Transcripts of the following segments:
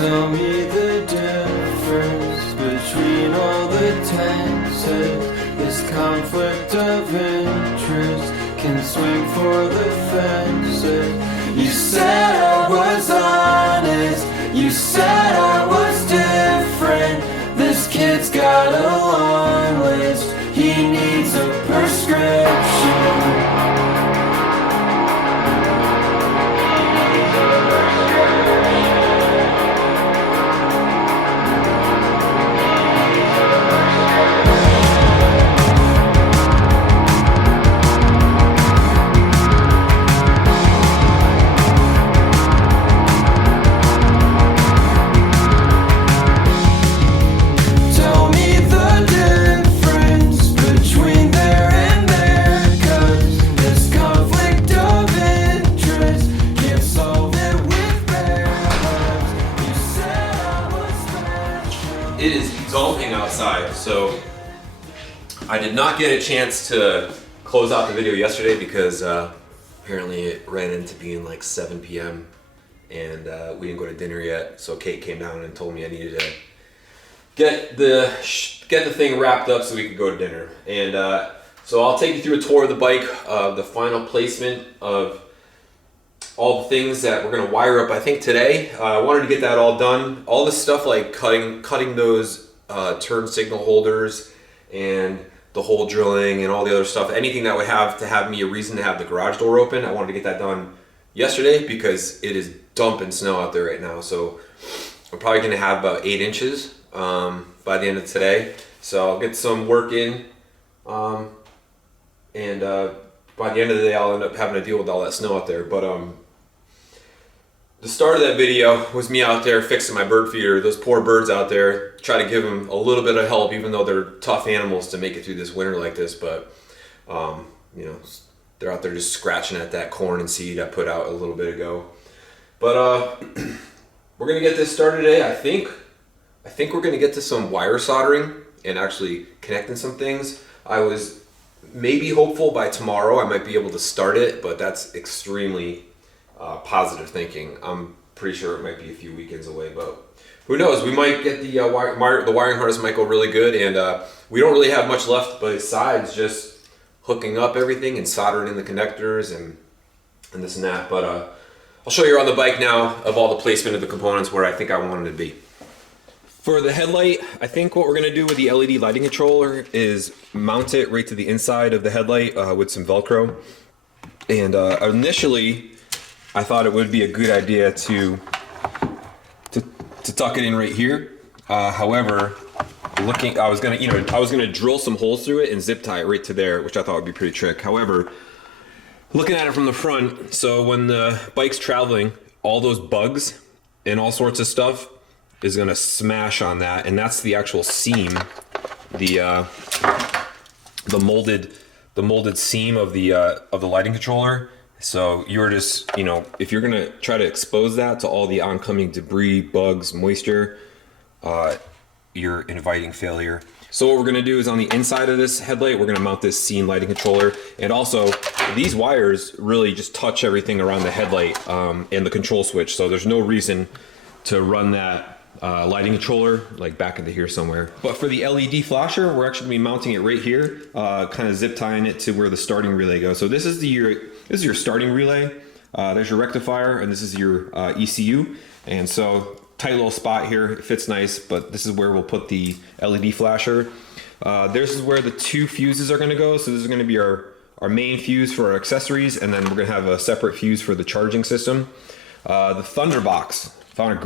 Tell me the difference between all the tenses. This conflict of interest can swing for the fences. You said I was honest, you said I was different. This kid's got a long list, he needs a prescription. It is dumping outside, so I did not get a chance to close out the video yesterday because apparently it ran into being like 7 p.m. and we didn't go to dinner yet. So Kate came down and told me I needed to get the thing wrapped up so we could go to dinner. And so I'll take you through a tour of the bike, the final placement of all the things that we're gonna wire up, I think today. I wanted to get that all done. All this stuff like cutting those turn signal holders and the hole drilling and all the other stuff, anything that would have to have me a reason to have the garage door open, I wanted to get that done yesterday because it is dumping snow out there right now. So I'm probably gonna have about 8 inches by the end of today. So I'll get some work in and by the end of the day I'll end up having to deal with all that snow out there. But the start of that video was me out there fixing my bird feeder. Those poor birds out there, try to give them a little bit of help, even though they're tough animals to make it through this winter like this. But you know, they're out there just scratching at that corn and seed I put out a little bit ago. But we're gonna get this started today. I think we're gonna get to some wire soldering and actually connecting some things. I was maybe hopeful by tomorrow I might be able to start it, but that's extremely positive thinking. I'm pretty sure it might be a few weekends away, but who knows? We might get the wiring harness might go really good, and we don't really have much left besides just hooking up everything and soldering in the connectors and this and that. But I'll show you on the bike now of all the placement of the components where I think I want them to be. For the headlight, I think what we're gonna do with the LED lighting controller is mount it right to the inside of the headlight with some Velcro. And initially, I thought it would be a good idea to tuck it in right here. However, I was gonna drill some holes through it and zip tie it right to there, which I thought would be pretty trick. However, looking at it from the front, so when the bike's traveling, all those bugs and all sorts of stuff is gonna smash on that, and that's the actual seam, the molded seam of the lighting controller. So you're just, you know, if you're gonna try to expose that to all the oncoming debris, bugs, moisture, you're inviting failure. So what we're gonna do is on the inside of this headlight, we're gonna mount this scene lighting controller. And also these wires really just touch everything around the headlight and the control switch. So there's no reason to run that lighting controller like back into here somewhere. But for the LED flasher, we're actually gonna be mounting it right here, kind of zip tying it to where the starting relay goes. So this is your starting relay. There's your rectifier, and this is your ECU. And so tight little spot here, it fits nice, but this is where we'll put the LED flasher. This is where the 2 fuses are gonna go. So this is gonna be our main fuse for our accessories, and then we're gonna have a separate fuse for the charging system. The Thunderbox, found a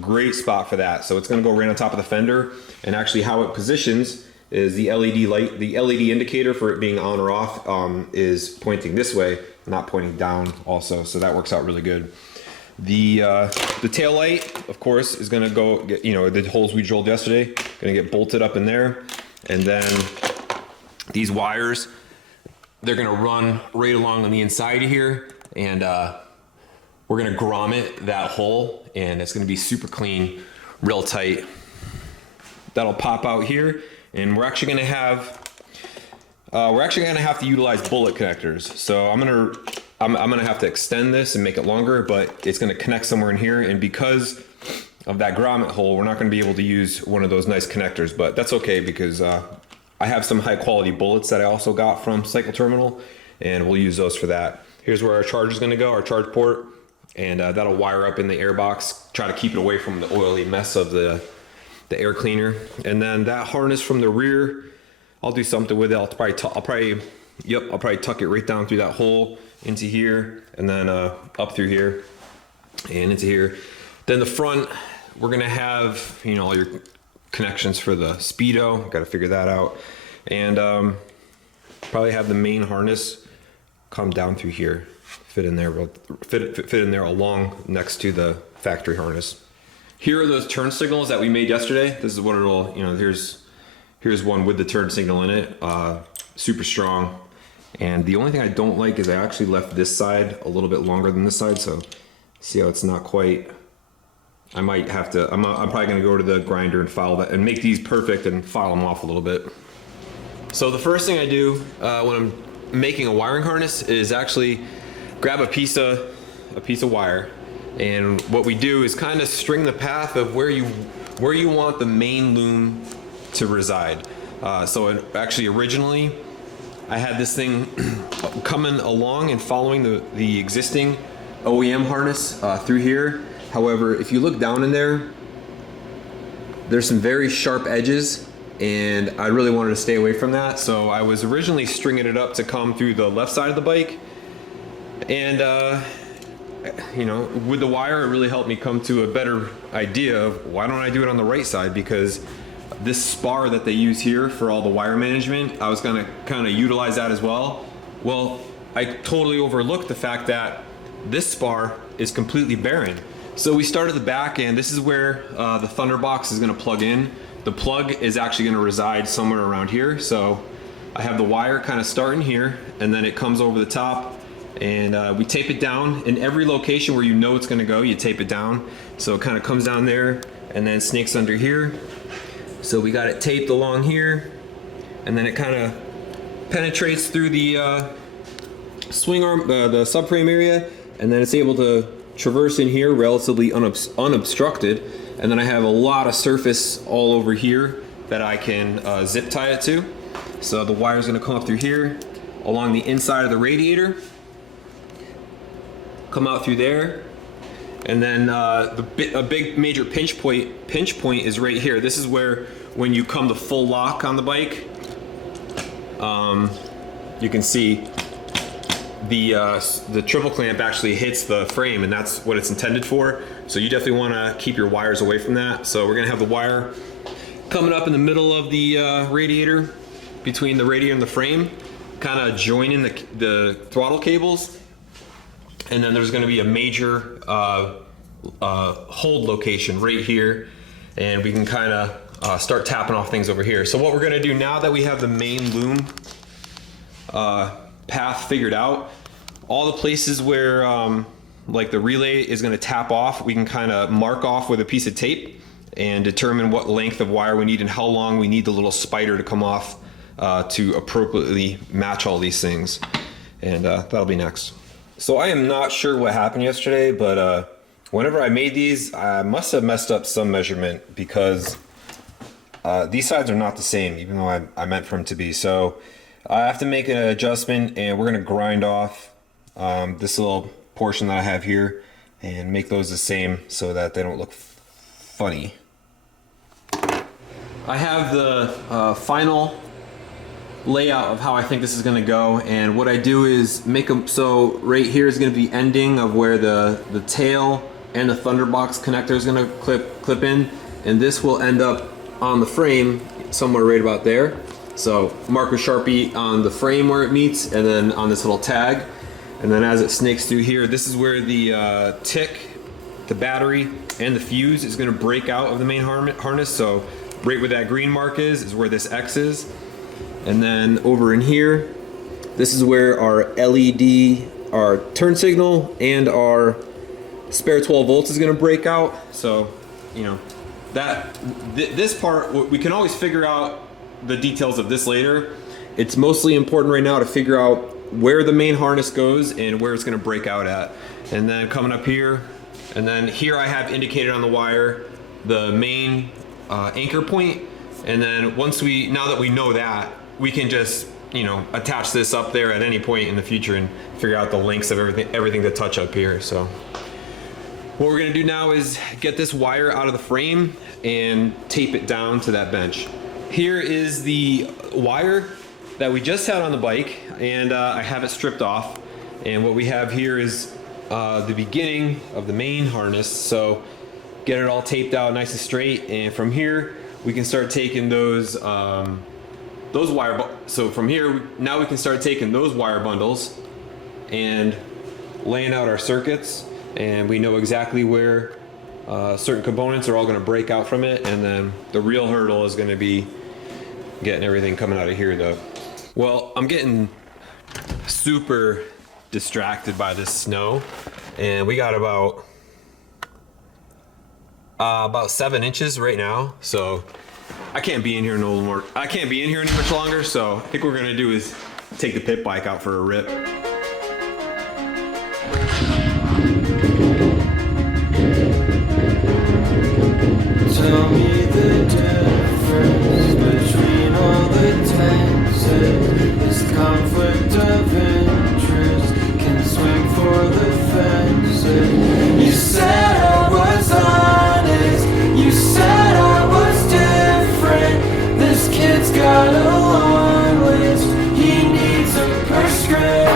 great spot for that. So it's gonna go right on top of the fender, and actually how it positions is the LED light, the LED indicator for it being on or off is pointing this way, not pointing down also, so that works out really good. The tail light, of course, is gonna go, you know, the holes we drilled yesterday, gonna get bolted up in there, and then these wires, they're gonna run right along on the inside of here, and we're gonna grommet that hole, and it's gonna be super clean, real tight. That'll pop out here, and we're actually gonna have to utilize bullet connectors. So I'm gonna have to extend this and make it longer, but it's gonna connect somewhere in here. And because that grommet hole, we're not going to be able to use one of those nice connectors, but that's okay because I have some high quality bullets that I also got from Cycle Terminal, and we'll use those for that. Here's where our charge is going to go, our charge port, and that'll wire up in the air box, try to keep it away from the oily mess of the air cleaner. And then that harness from the rear, I'll do something with it. I'll probably tuck it right down through that hole into here, and then up through here and into here. Then the front, we're gonna have, you know, all your connections for the speedo. Got to figure that out, and probably have the main harness come down through here, fit in there along next to the factory harness. Here are those turn signals that we made yesterday. This is what it'll, you know, here's one with the turn signal in it, super strong. And the only thing I don't like is I actually left this side a little bit longer than this side, so see how it's not quite. I might have to, I'm probably gonna go to the grinder and file that and make these perfect and file them off a little bit. So the first thing I do when I'm making a wiring harness is actually grab a piece of wire, and what we do is kind of string the path of where you want the main loom to reside. So actually originally I had this thing coming along and following the existing OEM harness through here. However, if you look down in there, there's some very sharp edges, and I really wanted to stay away from that. So I was originally stringing it up to come through the left side of the bike, and you know, with the wire, it really helped me come to a better idea of why don't I do it on the right side, because this spar that they use here for all the wire management, I was gonna kind of utilize that as well. Well, I totally overlooked the fact that this spar is completely barren. So we start at the back, and this is where the Thunderbox is gonna plug in. The plug is actually gonna reside somewhere around here. So I have the wire kind of starting here, and then it comes over the top, and we tape it down. In every location where you know it's gonna go, you tape it down. So it kind of comes down there and then snakes under here. So we got it taped along here, and then it kind of penetrates through the swing arm, the subframe area, and then it's able to traverse in here relatively unobstructed. And then I have a lot of surface all over here that I can zip tie it to. So the wire is going to come up through here, along the inside of the radiator, come out through there, and then a big major pinch point is right here. This is where, when you come to full lock on the bike, you can see the triple clamp actually hits the frame, and that's what it's intended for. So you definitely want to keep your wires away from that. So we're gonna have the wire coming up in the middle of the radiator, between the radiator and the frame, kind of joining the throttle cables. And then there's going to be a major hold location right here, and we can kind of start tapping off things over here. So what we're going to do now that we have the main loom path figured out, all the places where like the relay is going to tap off, we can kind of mark off with a piece of tape and determine what length of wire we need and how long we need the little spider to come off to appropriately match all these things. And that'll be next. So I am not sure what happened yesterday, but whenever I made these, I must have messed up some measurement, because these sides are not the same, even though I meant for them to be. So I have to make an adjustment, and we're gonna grind off this little portion that I have here and make those the same so that they don't look funny. I have the final layout of how I think this is going to go, and what I do is make them so right here is going to be the ending of where the tail and the Thunderbox connector is going to clip in, and this will end up on the frame somewhere right about there. So mark with Sharpie on the frame where it meets, and then on this little tag, and then as it snakes through here, this is where the tick, the battery, and the fuse is going to break out of the main harness. So right where that green mark is where this X is. And then over in here, this is where our LED, our turn signal, and our spare 12 volts is going to break out. So, you know, this part, we can always figure out the details of this later. It's mostly important right now to figure out where the main harness goes and where it's going to break out at. And then coming up here, and then here I have indicated on the wire the main anchor point, and then now that we know that, we can just attach this up there at any point in the future and figure out the lengths of everything to touch up here. So what we're gonna do now is get this wire out of the frame and tape it down to that bench. Here is the wire that we just had on the bike, and I have it stripped off. And what we have here is the beginning of the main harness. So get it all taped out nice and straight, and from here we can start taking those so from here now we can start taking those wire bundles and laying out our circuits, and we know exactly where certain components are all going to break out from it. And then the real hurdle is going to be getting everything coming out of here though. Well, I'm getting super distracted by this snow, and we got about 7 inches right now, so I can't be in here no more. I can't be in here any much longer, so I think what we're gonna do is take the pit bike out for a rip. Tell me the difference between all the tenses. This conflict of interest can swing for the fences. You said I was honest. You said I was different. This kid's got a long list. He needs a prescription.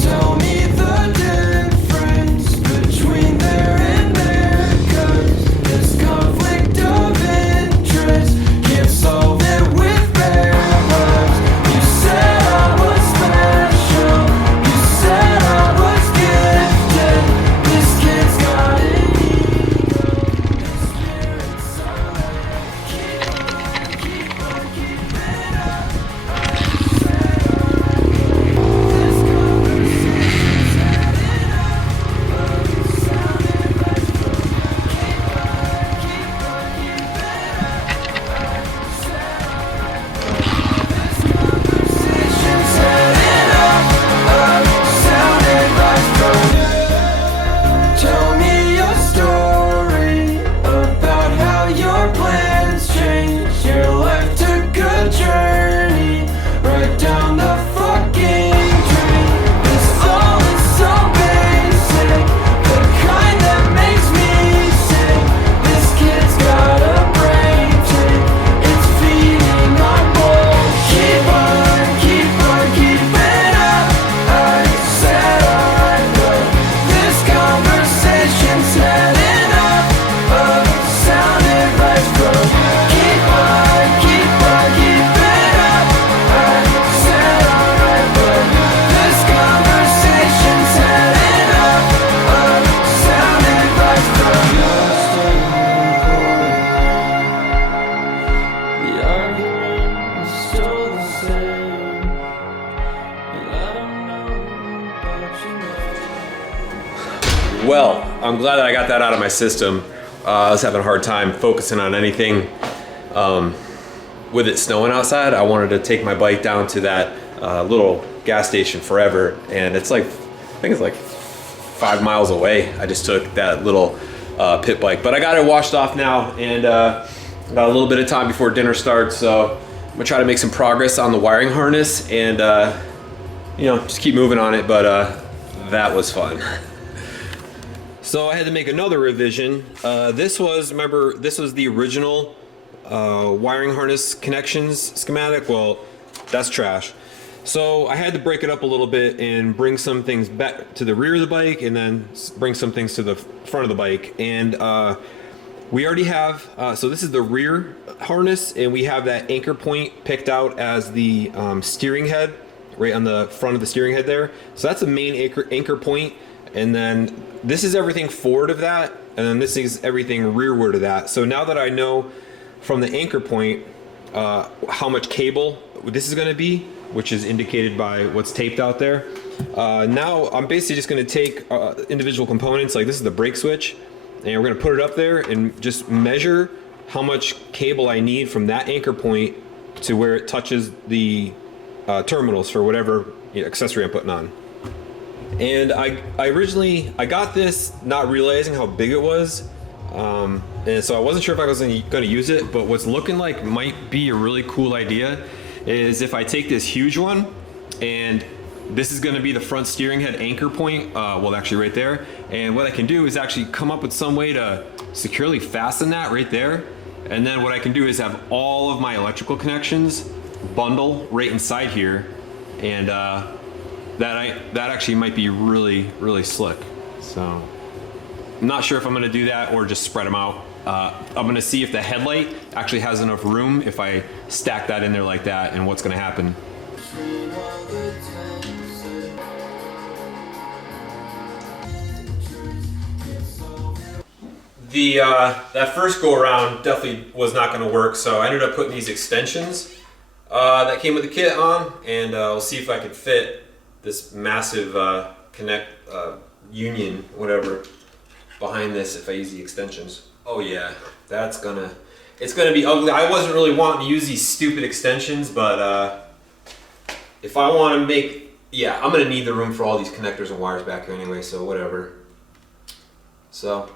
Tell me the difference between there and there, 'cause this conflict of interest can't solve it with bare words. You said I was special. You said I was gifted. This kid's got an ego. His spirit's solid. Keep on keeping up. I said this conversation's heading up, but it sounded like from keep on keeping up. I said this conversation's heading up, but it sounded like from. Tell me your story about how your plans changed. Your life took a journey right down the fucking drain. This all is so basic, the kind that makes me sick. This kid's got a brain tick. It's feeding on bullshit. Keep on keeping up. I said alright, but this conversation's heading up, but it sounded right from keep on keeping up. I said alright, but this conversation's heading up, but it sounded right from the argument is still the same. I don't know about you now. Well, I'm glad that I got that out of my system. I was having a hard time focusing on anything. With it snowing outside, I wanted to take my bike down to that little gas station Forever, and it's like, I think it's like 5 miles away. I just took that little pit bike, but I got it washed off now, and got a little bit of time before dinner starts, so I'm gonna try to make some progress on the wiring harness and just keep moving on it. But that was fun. So I had to make another revision. This was the original wiring harness connections schematic. Well, that's trash. So I had to break it up a little bit and bring some things back to the rear of the bike, and then bring some things to the front of the bike. And we already have, so this is the rear harness, and we have that anchor point picked out as the steering head, right on the front of the steering head there. So that's the main anchor point. And then this is everything forward of that, and then this is everything rearward of that. So now that I know from the anchor point how much cable this is going to be, which is indicated by what's taped out there. Now I'm basically just going to take individual components, like this is the brake switch, and we're going to put it up there and just measure how much cable I need from that anchor point to where it touches the terminals for whatever accessory I'm putting on. And I originally got this not realizing how big it was, and so I wasn't sure if I was going to use it, but what's looking like might be a really cool idea is if I take this huge one, and this is going to be the front steering head anchor point, well actually right there, and what I can do is actually come up with some way to securely fasten that right there, and then what I can do is have all of my electrical connections bundle right inside here, and that actually might be really slick. So I'm not sure if I'm going to do that or just spread them out. I'm going to see if the headlight actually has enough room if I stack that in there like that, and what's going to happen. That first go around definitely was not going to work, so I ended up putting these extensions that came with the kit on, and I'll see if I can fit this massive union, whatever, behind this if I use the extensions. Oh yeah, it's gonna be ugly. I wasn't really wanting to use these stupid extensions, but if I want to make, I'm gonna need the room for all these connectors and wires back here anyway, so whatever. So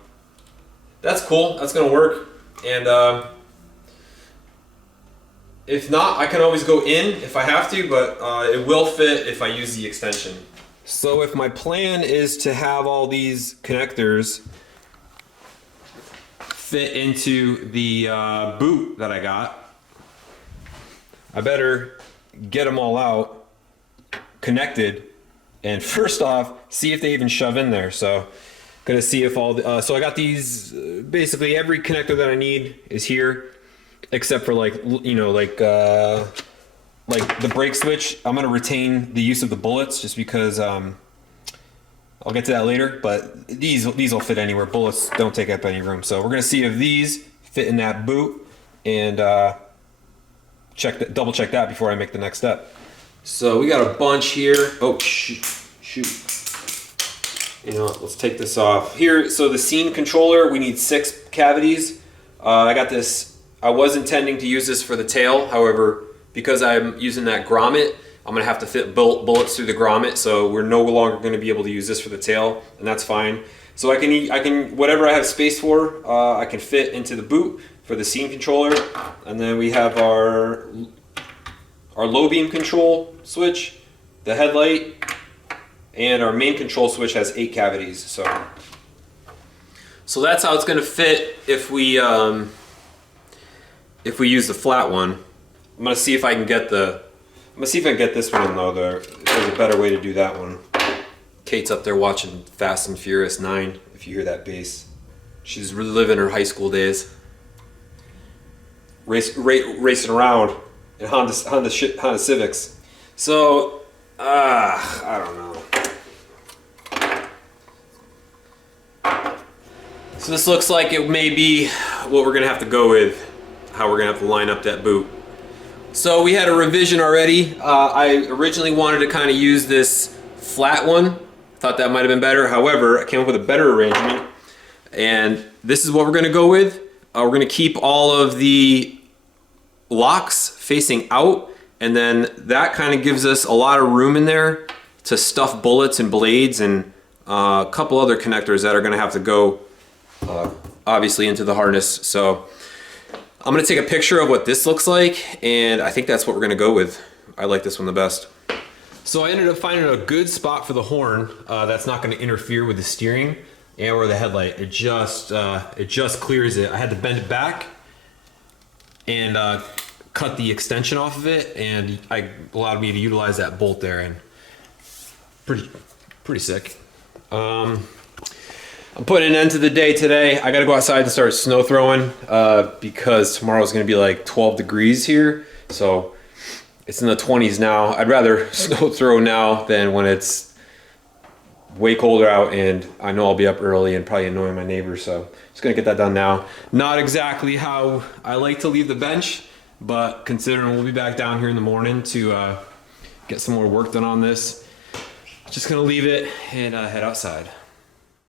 that's cool, that's gonna work, and if not, I can always go in if I have to, but it will fit if I use the extension. So if my plan is to have all these connectors fit into the boot that I got, I better get them all out, connected, and first off, see if they even shove in there. So gonna see if all the, so I got these, basically every connector that I need is here, except for like the brake switch. I'm gonna retain the use of the bullets just because I'll get to that later, but these will fit anywhere. Bullets don't take up any room. So we're gonna see if these fit in that boot, and double check that before I make the next step. So we got a bunch here. Oh shoot. You know what, let's take this off. Here, so the scene controller, we need 6 cavities. I got this, I was intending to use this for the tail, however, because I'm using that grommet, I'm gonna have to fit bullets through the grommet, so we're no longer gonna be able to use this for the tail, and that's fine. So I can whatever I have space for, I can fit into the boot for the scene controller, and then we have our low beam control switch, the headlight, and our main control switch has 8 cavities. So that's how it's gonna fit if we use the flat one. I'm gonna see if I can get this one in though. There's a better way to do that one. Kate's up there watching Fast and Furious 9, if you hear that bass. She's reliving her high school days. Racing around in Honda Civics. So, I don't know. So this looks like it may be what we're gonna have to go with, how we're gonna have to line up that boot. So we had a revision already. I originally wanted to kind of use this flat one. Thought that might have been better. However, I came up with a better arrangement, and this is what we're gonna go with. We're gonna keep all of the locks facing out, and then that kind of gives us a lot of room in there to stuff bullets and blades and a couple other connectors that are gonna have to go obviously into the harness. So I'm gonna take a picture of what this looks like, and I think that's what we're gonna go with. I like this one the best. So I ended up finding a good spot for the horn that's not gonna interfere with the steering and or the headlight. It just clears it. I had to bend it back and cut the extension off of it, and I allowed me to utilize that bolt there, and pretty sick. I'm putting an end to the day today. I gotta go outside and start snow throwing because tomorrow's gonna be like 12 degrees here. So it's in the 20s now. I'd rather snow throw now than when it's way colder out and I know I'll be up early and probably annoying my neighbors. So just gonna get that done now. Not exactly how I like to leave the bench, But considering we'll be back down here in the morning to get some more work done on this, just gonna leave it and head outside.